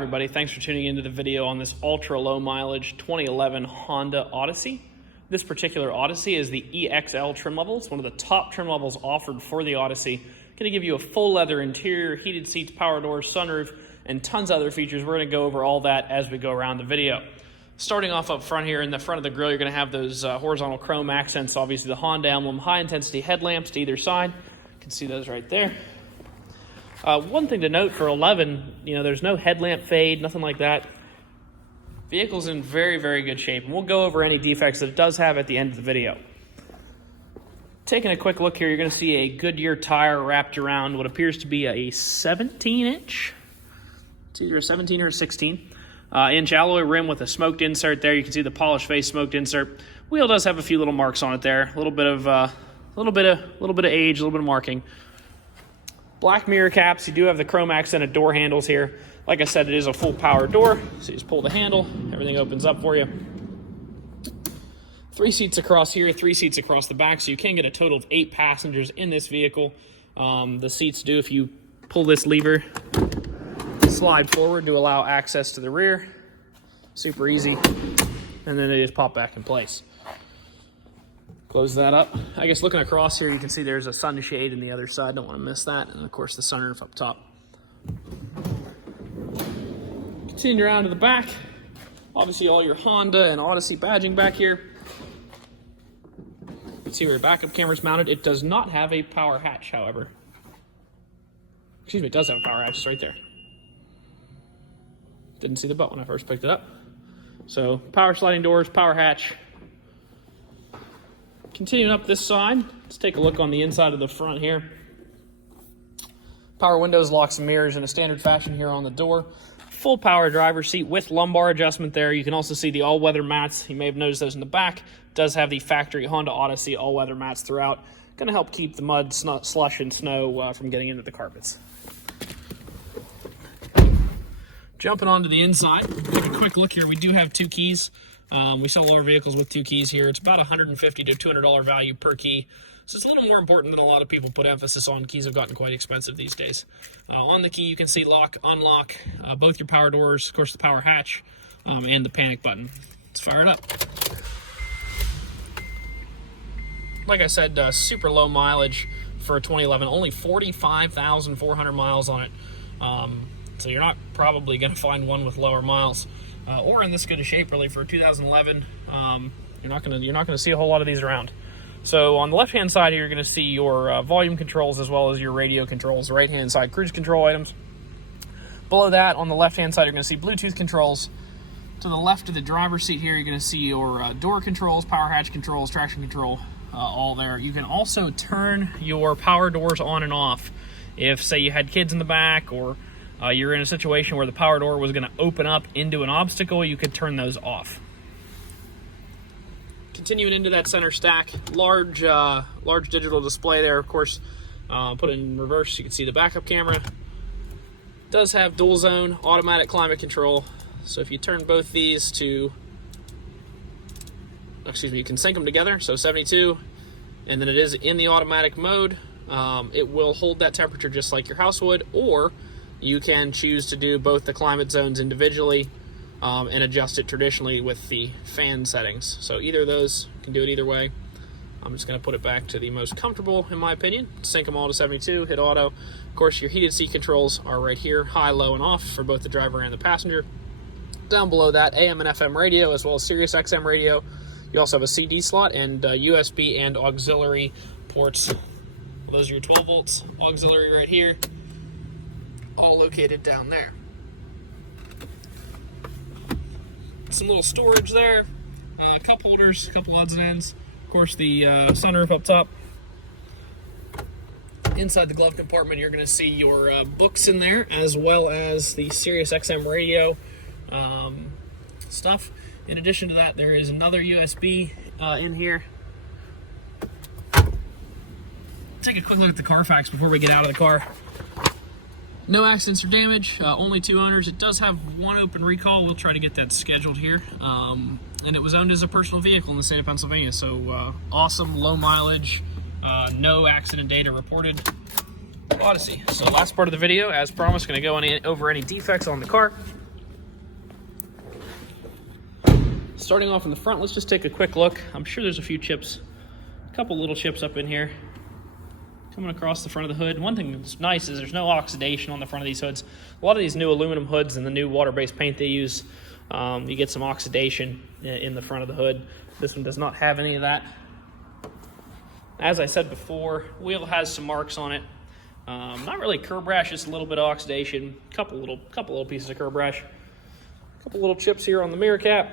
Everybody, thanks for tuning into the video on this ultra low mileage 2011 Honda Odyssey. This particular Odyssey is the EXL trim level. It's one of the top trim levels offered for the Odyssey. Going to give you a full leather interior, heated seats, power doors, sunroof, and tons of other features. We're going to go over all that as we go around the video. Starting off up front here, in the front of the grille, you're going to have those horizontal chrome accents, obviously the Honda emblem, high intensity headlamps to either side. You can see those right there. One thing to note for 11, there's no headlamp fade, nothing like that. Vehicle's in very, very good shape, and we'll go over any defects that it does have at the end of the video. Taking a quick look here, you're going to see a Goodyear tire wrapped around what appears to be a 17-inch. It's either a 17 or a 16-inch alloy rim with a smoked insert there. You can see the polished face smoked insert. Wheel does have a few little marks on it there, a little bit of age, a little bit of marking. Black mirror caps. You do have the chrome accented door handles here. Like I said, it is a full power door, so you just pull the handle, everything opens up for you. 3 seats across here, 3 seats across the back, so you can get a total of 8 passengers in this vehicle. The seats do, if you pull this lever, slide forward to allow access to the rear. Super easy. And then they just pop back in place. Close that up. I guess looking across here, you can see there's a sunshade on the other side. Don't want to miss that. And of course, the sunroof up top. Continue around to the back. Obviously, all your Honda and Odyssey badging back here. You can see where your backup camera's mounted. It does not have a power hatch, however. Excuse me, it does have a power hatch. It's right there. Didn't see the button when I first picked it up. So, power sliding doors, power hatch. Continuing up this side, let's take a look on the inside of the front here. Power windows, locks, and mirrors in a standard fashion here on the door. Full power driver's seat with lumbar adjustment there. You can also see the all-weather mats. You may have noticed those in the back. It does have the factory Honda Odyssey all-weather mats throughout. Going to help keep the mud, slush, and snow from getting into the carpets. Jumping onto the inside, take a quick look here. We do have 2 keys. We sell lower vehicles with 2 keys here. It's about $150 to $200 value per key. So it's a little more important than a lot of people put emphasis on. Keys have gotten quite expensive these days. On the key, you can see lock, unlock, both your power doors, of course the power hatch, and the panic button. Let's fire it up. Like I said, super low mileage for a 2011. Only 45,400 miles on it. So you're not probably going to find one with lower miles. Or in this good a shape, really, for 2011. You're not going to see a whole lot of these around. So on the left-hand side here, you're going to see your volume controls as well as your radio controls. The right-hand side, cruise control items. Below that, on the left-hand side, you're going to see Bluetooth controls. To the left of the driver's seat here, you're going to see your door controls, power hatch controls, traction control, all there. You can also turn your power doors on and off. If, say, you had kids in the back, or you're in a situation where the power door was going to open up into an obstacle, you could turn those off. Continuing into that center stack, large digital display there, of course. Put it in reverse, you can see the backup camera. It does have dual zone automatic climate control. So if you turn both these to, you can sync them together, so 72, and then it is in the automatic mode. It will hold that temperature just like your house would, or you can choose to do both the climate zones individually and adjust it traditionally with the fan settings. So either of those, you can do it either way. I'm just going to put it back to the most comfortable, in my opinion. Sync them all to 72, hit auto. Of course, your heated seat controls are right here, high, low, and off for both the driver and the passenger. Down below that, AM and FM radio, as well as Sirius XM radio. You also have a CD slot and USB and auxiliary ports. Those are your 12 volts auxiliary right here, all located down there. Some little storage there, cup holders, a couple odds and ends. Of course, the sunroof up top. Inside the glove compartment, you're going to see your books in there, as well as the Sirius XM radio stuff. In addition to that, there is another USB in here. Take a quick look at the Carfax before we get out of the car. No accidents or damage, only 2 owners. It does have 1 open recall. We'll try to get that scheduled here. And it was owned as a personal vehicle in the state of Pennsylvania. So awesome, low mileage, no accident data reported Odyssey. So last part of the video, as promised, going to go over any defects on the car. Starting off in the front, let's just take a quick look. I'm sure there's a few chips, a couple little chips up in here coming across the front of the hood. One thing that's nice is there's no oxidation on the front of these hoods. A lot of these new aluminum hoods and the new water-based paint they use, you get some oxidation in the front of the hood. This one does not have any of that. As I said before, wheel has some marks on it. Not really curb rash, just a little bit of oxidation. Couple little pieces of curb rash. Couple little chips here on the mirror cap.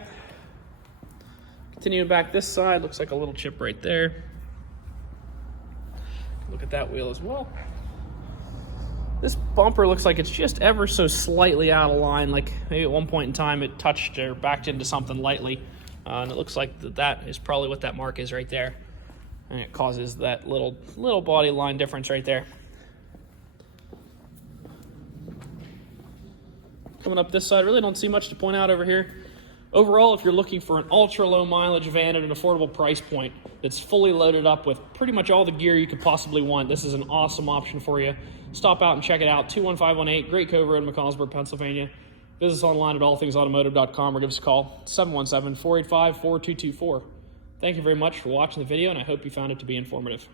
Continuing back this side, looks like a little chip right there. Look at that wheel as well. This bumper looks like it's just ever so slightly out of line, like maybe at one point in time it touched or backed into something lightly. And it looks like that is probably what that mark is right there. And it causes that little body line difference right there. Coming up this side, really don't see much to point out over here. Overall, if you're looking for an ultra-low mileage van at an affordable price point that's fully loaded up with pretty much all the gear you could possibly want, this is an awesome option for you. Stop out and check it out. 21518 Great Cove Road, McCallsburg, Pennsylvania. Visit us online at allthingsautomotive.com or give us a call, 717-485-4224. Thank you very much for watching the video, and I hope you found it to be informative.